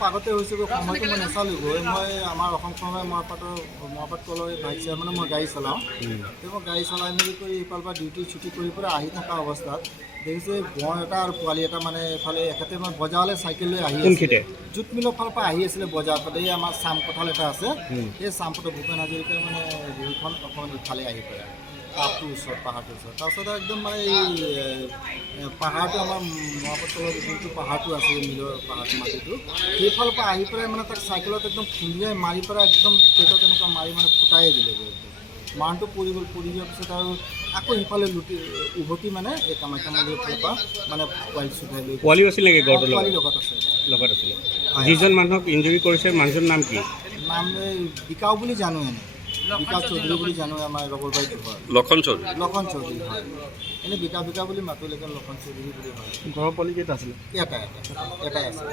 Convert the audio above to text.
অলপ আগতে হৈছে সময়টো মই নাচালোঁ গৈ মই আমাৰ অসম সময় মৰাপাট কলৰ ভাইচ চেয়াৰমেনে মই গাড়ী চলাওঁ মই গাড়ী চলাই মেলি কৰি ইফালৰ পৰা ডিউটি ছুটি কৰি পেলাই আহি থকা অৱস্থাত দেখিছে বন এটা আৰু পোৱালি এটা মানে এইফালে এখেতে মানে বজাৰলৈ চাইকেল লৈ আহি আছিলে জুট মিলৰ ফালৰ পৰা আহি আছিলে বজাৰ পৰা এই আমাৰ চাম কঁঠাল এটা আছে সেই চাম কঁঠাল ভূপেন হাজৰিকাৰ মানে হেৰিখন অকণমান ইফালে আহি পৰে পাহাৰটোৰ ওচৰত তাৰপিছত একদম মানে এই পাহাৰটো আমাৰ মৰাপাট কলৰ যোনটো পাহাৰটো আছে মিলৰ পাহাৰটো মাটিটো সেইফালৰ পৰা আহি পেলাই মানে তাক চাইকেলত একদম খুন্দিয়াই মাৰি পেলাই একদম পেটত তেনেকুৱা মাৰি মানে ফুটাই দিলেগৈ মানুহটো পৰি গ'ল পৰি যোৱাৰ পিছত আৰু আকৌ সিফালে উভতি মানে এই কামাখ্যা মন্দিৰৰ ফালৰ পৰা মানে পোৱালি চুটাই লৈ পোৱালি আছিল নেকি পোৱালি লগত আছিলে যিজন মানুহক ইঞ্জুৰি কৰিছে মানুহজনৰ নাম কি নাম বিকাও বুলি জানো এনে বিকাশ চৌধুৰী বুলি জানো আমাৰ ৰবৰবাৰীত ঘৰ লক্ষণ চৌধুৰী হয় এনেই বিকা বুলি মাতোলৈকে লক্ষণ চৌধুৰী বুলি হয় ঘৰৰ পোৱালি কেইটা আছিলে এটাই আছে